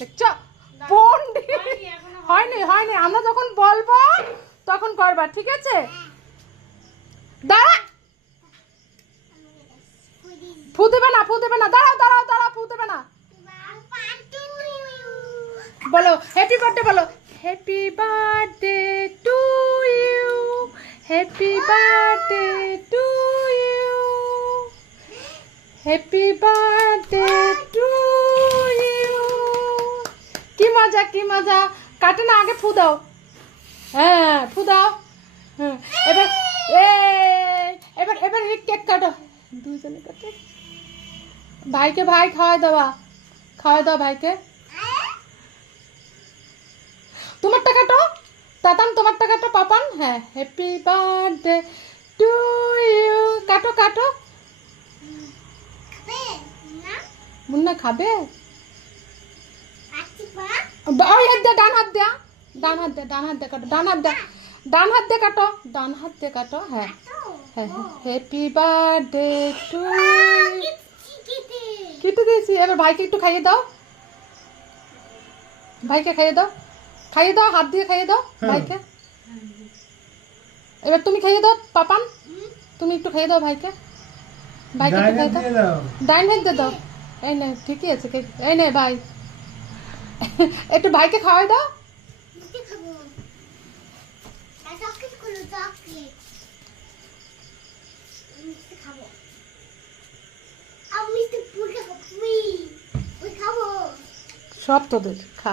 দেখছো হয়নি হয়নি, আমরা যখন বলবো তখন করবা, ঠিক আছে? দাঁড়া, ফু দেবে না, ফু দেবে না, দাঁড়াও দাঁড়াও দাঁড়াও, ফু দেবে না। বলো হ্যাপি বার্থডে, বলো happy birthday to you, happy birthday to you, happy birthday to you. কি মজা কি মজা, কাটে না, আগে ফু দাও। হ্যাঁ ফু দাও। হ্যাঁ এবার এবার এবার কেক কাটো, দুইজনে কাটে। ভাইকে ভাই খাওয়াই দেওয়া, খাওয়াই দাও ভাইকে। তোমারটা কাটো তাতান, তোমারটা কাটো পাপান। হ্যাঁ হ্যাপি বার্থডে টু ইউ, কাটো কাটো। মুন্না খাবে? ওই হাত দিয়ে, ডান হাত দিয়া, ডান হাত দিয়ে, ডান হাত দিয়ে কাটো, ডান হাত দিয়ে, ডান হাত দিয়ে কাটো, ডান হাত দিয়ে কাটো। হ্যাঁ হ্যাঁ হ্যাপি বার্থডে টু, কেটে দিয়েছি। এবার ভাইকে একটু খাইয়ে দাও, ভাইকে খাইয়ে দাও, খাইয়ে দাও, হাত দিয়ে খাইয়ে দাও ভাইকে। এবার তুমি খাইয়ে দাও পাপান, তুমি একটু খাইয়ে দাও ভাইকে, ভাইকে একটু খাইয়ে দাও, ডাইন হাত দিয়ে দাও। এই নে ঠিকই আছে, এই নে ভাই একটু ভাইকে খাওয়াই দাও। সব তোদের, খা।